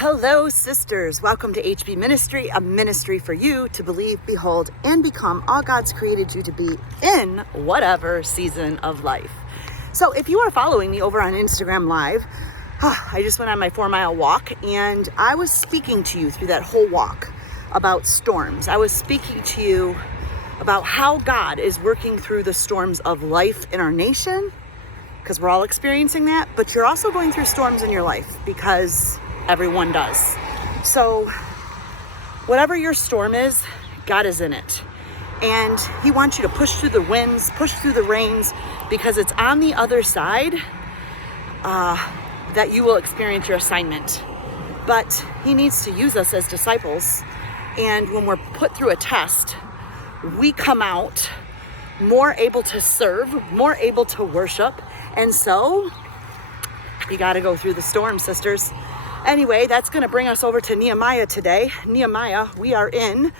Hello, sisters. Welcome to HB Ministry, a ministry for you to believe, behold, and become all God's created you to be in whatever season of life. So if you are following me over on Instagram Live, I just went on my 4-mile walk and I was speaking to you through that whole walk about storms. I was speaking to you about how God is working through the storms of life in our nation, because we're all experiencing that, but you're also going through storms in your life because everyone does. So whatever your storm is, God is in it. And he wants you to push through the winds, push through the rains, because it's on the other side that you will experience your assignment. But he needs to use us as disciples. And when we're put through a test, we come out more able to serve, more able to worship. And so you got to go through the storm, sisters. Anyway, that's going to bring us over to Nehemiah today. Nehemiah, we are in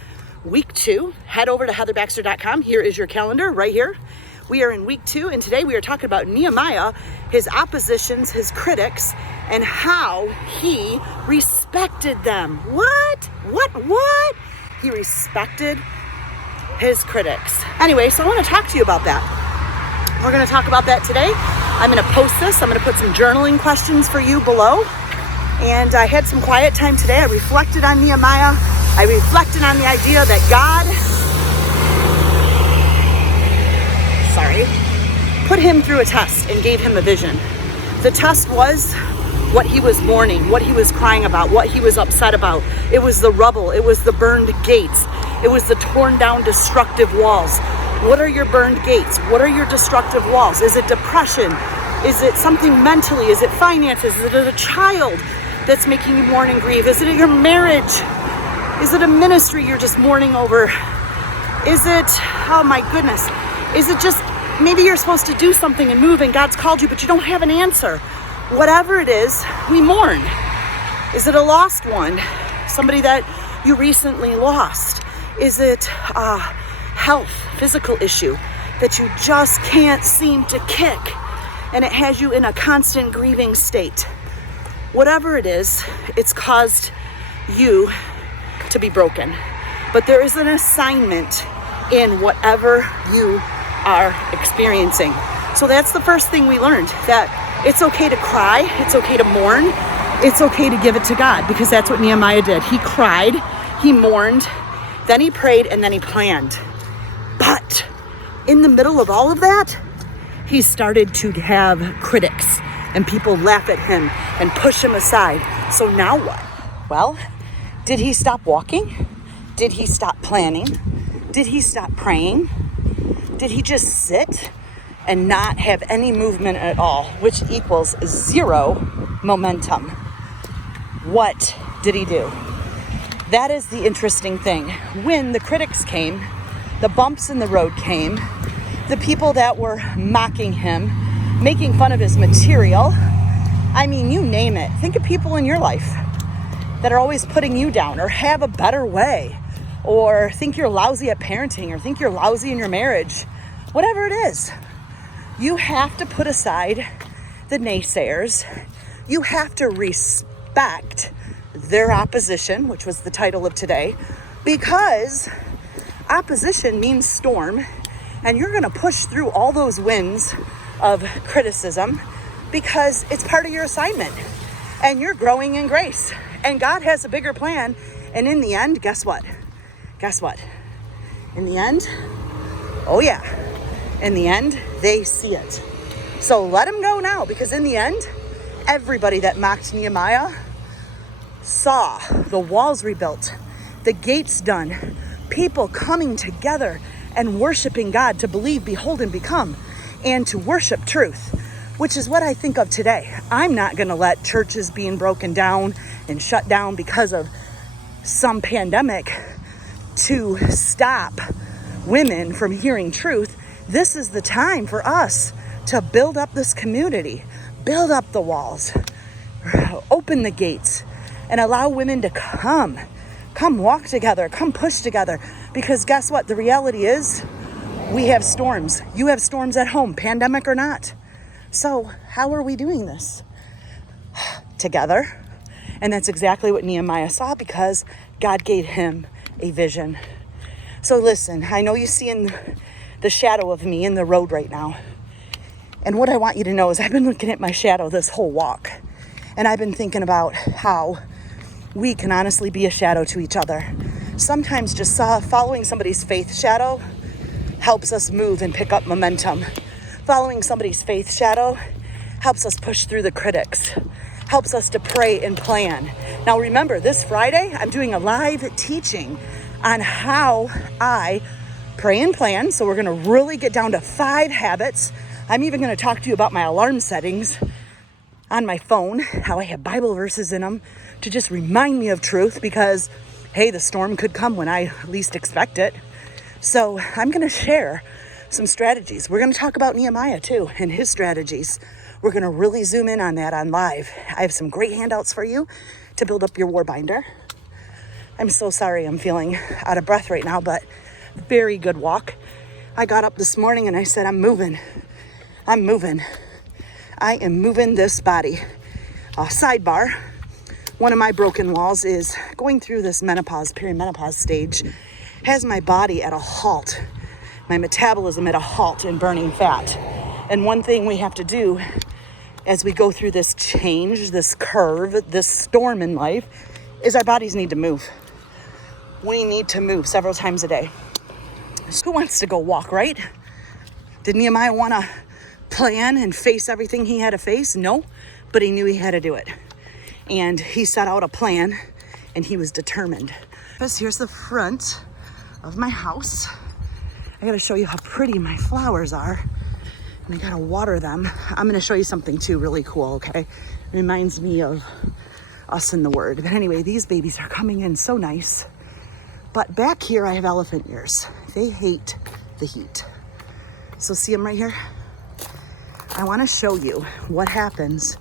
week 2. Head over to heatherbaxter.com. Here is your calendar right here. We are in week 2, and today we are talking about Nehemiah, his oppositions, his critics, and how he respected them. What? He respected his critics. Anyway, so I want to talk to you about that. We're going to talk about that today. I'm going to post this. I'm going to put some journaling questions for you below. And I had some quiet time today. I reflected on Nehemiah. I reflected on the idea that God, put him through a test and gave him a vision. The test was what he was mourning, what he was crying about, what he was upset about. It was the rubble. It was the burned gates. It was the torn down, destructive walls. What are your burned gates? What are your destructive walls? Is it depression? Is it something mentally? Is it finances? Is it a child that's making you mourn and grieve? Is it your marriage? Is it a ministry you're just mourning over? Is it, oh my goodness, is it just maybe you're supposed to do something and move and God's called you, but you don't have an answer? Whatever it is, we mourn. Is it a lost one? Somebody that you recently lost? Is it a health, physical issue that you just can't seem to kick and it has you in a constant grieving state? Whatever it is, it's caused you to be broken. But there is an assignment in whatever you are experiencing. So that's the first thing we learned, that it's okay to cry, it's okay to mourn, it's okay to give it to God, because that's what Nehemiah did. He cried, he mourned, then he prayed, and then he planned. But in the middle of all of that, he started to have critics and people laugh at him and push him aside. So now what? Well, did he stop walking? Did he stop planning? Did he stop praying? Did he just sit and not have any movement at all, which equals 0 momentum? What did he do? That is the interesting thing. When the critics came, the bumps in the road came, the people that were mocking him, making fun of his material, I mean, you name it. Think of people in your life that are always putting you down or have a better way, or think you're lousy at parenting, or think you're lousy in your marriage. Whatever it is, you have to put aside the naysayers. You have to respect their opposition, which was the title of today, because opposition means storm, and you're going to push through all those winds of criticism because it's part of your assignment, and you're growing in grace, and God has a bigger plan. And in the end, guess what? In the end, oh yeah, in the end, they see it. So let them go now, because in the end, everybody that mocked Nehemiah saw the walls rebuilt, the gates done, people coming together and worshiping God to believe, behold, and become, and to worship truth, which is what I think of today. I'm not going to let churches being broken down and shut down because of some pandemic to stop women from hearing truth. This is the time for us to build up this community, build up the walls, open the gates, and allow women to come walk together, come push together. Because guess what? The reality is we have storms. You have storms at home, pandemic or not. So how are we doing this? Together. And that's exactly what Nehemiah saw because God gave him a vision. So listen, I know you see in the shadow of me in the road right now. And what I want you to know is I've been looking at my shadow this whole walk. And I've been thinking about how we can honestly be a shadow to each other. Sometimes just following somebody's faith shadow helps us move and pick up momentum. Following somebody's faith shadow helps us push through the critics, helps us to pray and plan. Now remember, this Friday, I'm doing a live teaching on how I pray and plan. So we're gonna really get down to 5 habits. I'm even gonna talk to you about my alarm settings on my phone, how I have Bible verses in them to just remind me of truth because, hey, the storm could come when I least expect it. So I'm gonna share some strategies. We're gonna talk about Nehemiah too and his strategies. We're gonna really zoom in on that on live. I have some great handouts for you to build up your war binder. I'm so sorry I'm feeling out of breath right now, but very good walk. I got up this morning and I said, I'm moving. I am moving this body. Sidebar, one of my broken walls is going through this perimenopause stage, has my body at a halt, my metabolism at a halt and burning fat. And one thing we have to do as we go through this change, this curve, this storm in life, is our bodies need to move. We need to move several times a day. Who wants to go walk, right? Did Nehemiah want to plan and face everything he had to face? No, but he knew he had to do it. And he set out a plan and he was determined. Here's the front of my house. I gotta show you how pretty my flowers are. And I gotta water them. I'm gonna show you something too really cool, okay? Reminds me of us in the Word. But anyway, these babies are coming in so nice. But back here I have elephant ears. They hate the heat. So see them right here? I want to show you what happens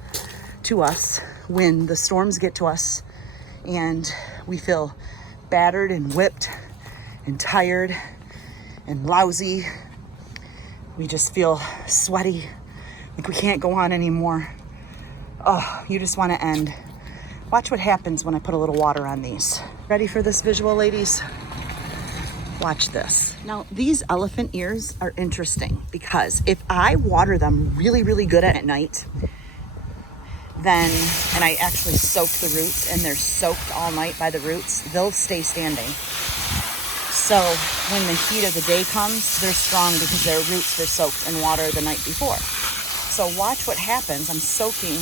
to us when the storms get to us and we feel battered and whipped and tired and lousy. We just feel sweaty, like we can't go on anymore. Oh, you just want to end. Watch what happens when I put a little water on these. Ready for this visual, ladies? Watch this. Now, these elephant ears are interesting because if I water them really, really good at night, then, and I actually soak the roots and they're soaked all night by the roots, they'll stay standing. So when the heat of the day comes, they're strong because their roots were soaked in water the night before. So watch what happens. I'm soaking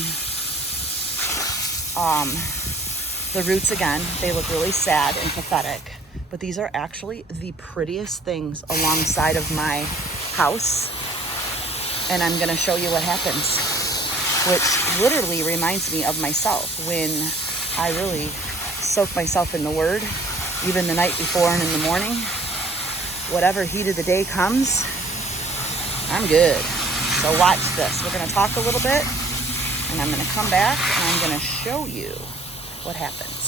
the roots again. They look really sad and pathetic, but these are actually the prettiest things alongside of my house. And I'm gonna show you what happens, which literally reminds me of myself when I really soak myself in the Word, even the night before and in the morning. Whatever heat of the day comes, I'm good. So watch this. We're gonna talk a little bit and I'm gonna come back and I'm gonna show you what happens.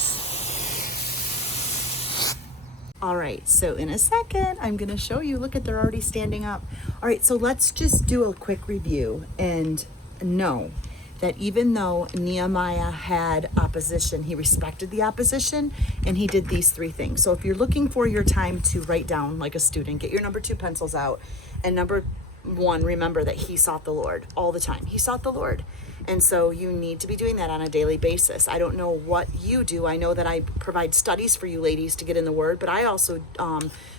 All right, so in a second, I'm gonna show you. Look at, they're already standing up. All right, so let's just do a quick review and know that even though Nehemiah had opposition, he respected the opposition and he did these 3 things. So if you're looking for your time to write down like a student, get your number 2 pencils out. And number 1, remember that he sought the Lord all the time. He sought the Lord. And so you need to be doing that on a daily basis. I don't know what you do. I know that I provide studies for you ladies to get in the Word, but I also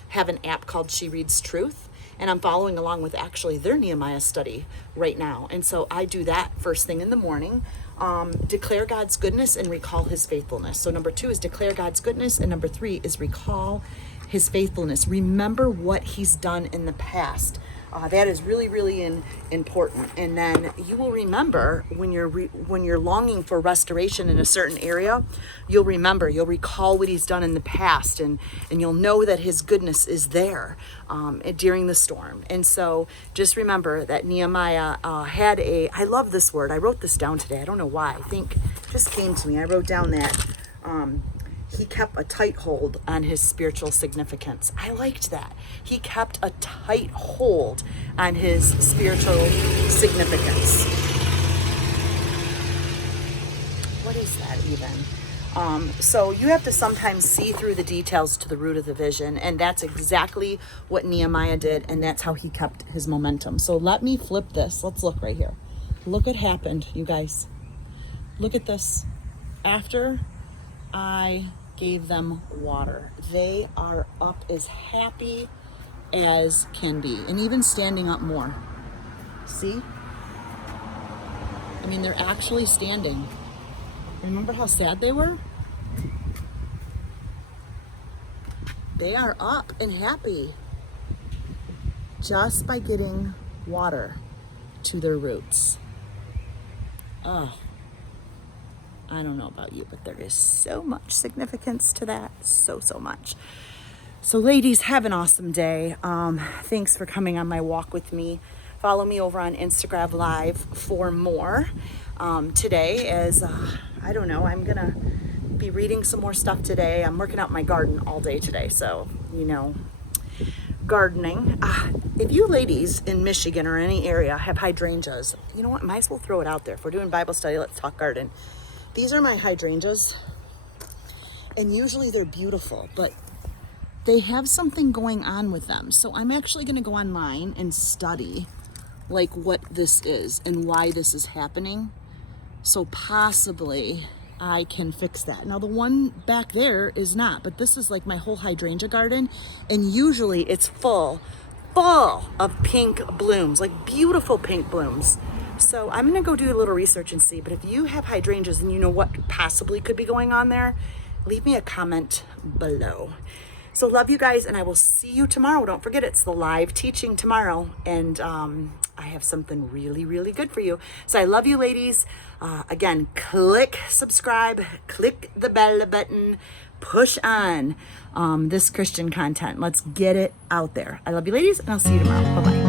have an app called She Reads Truth. And I'm following along with actually their Nehemiah study right now. And so I do that first thing in the morning. Declare God's goodness and recall his faithfulness. So number 2 is declare God's goodness. And number 3 is recall his faithfulness. Remember what he's done in the past. That is really, really important. And then you will remember when you're longing for restoration in a certain area, you'll recall what he's done in the past, and you'll know that his goodness is there during the storm. And so just remember that Nehemiah I love this word. I wrote this down today. I don't know why. I think it just came to me. I wrote down that he kept a tight hold on his spiritual significance. I liked that. He kept a tight hold on his spiritual significance. What is that even? So you have to sometimes see through the details to the root of the vision. And that's exactly what Nehemiah did. And that's how he kept his momentum. So let me flip this. Let's look right here. Look what happened, you guys. Look at this. After I gave them water, they are up as happy as can be. And even standing up more. See? I mean, they're actually standing. Remember how sad they were? They are up and happy just by getting water to their roots. Oh, I don't know about you, but there is so much significance to that. So much. So ladies, have an awesome day. Thanks for coming on my walk with me. Follow me over on Instagram Live for more. Today is, I don't know, I'm gonna be reading some more stuff today. I'm working out my garden all day today, so, you know, gardening. If you ladies in Michigan or any area have hydrangeas, you know what, might as well throw it out there. If we're doing Bible study, let's talk garden. These are my hydrangeas, and usually they're beautiful, but they have something going on with them. So I'm actually gonna go online and study like what this is and why this is happening. So possibly I can fix that. Now the one back there is not, but this is like my whole hydrangea garden, and usually it's full of pink blooms, like beautiful pink blooms. So I'm gonna go do a little research and see, but if you have hydrangeas and you know what possibly could be going on there, leave me a comment below. So love you guys, and I will see you tomorrow. Don't forget, it's the live teaching tomorrow, and I have something really, really good for you. So I love you, ladies. Again, click subscribe, click the bell button, push on this Christian content. Let's get it out there. I love you, ladies, and I'll see you tomorrow. Bye-bye.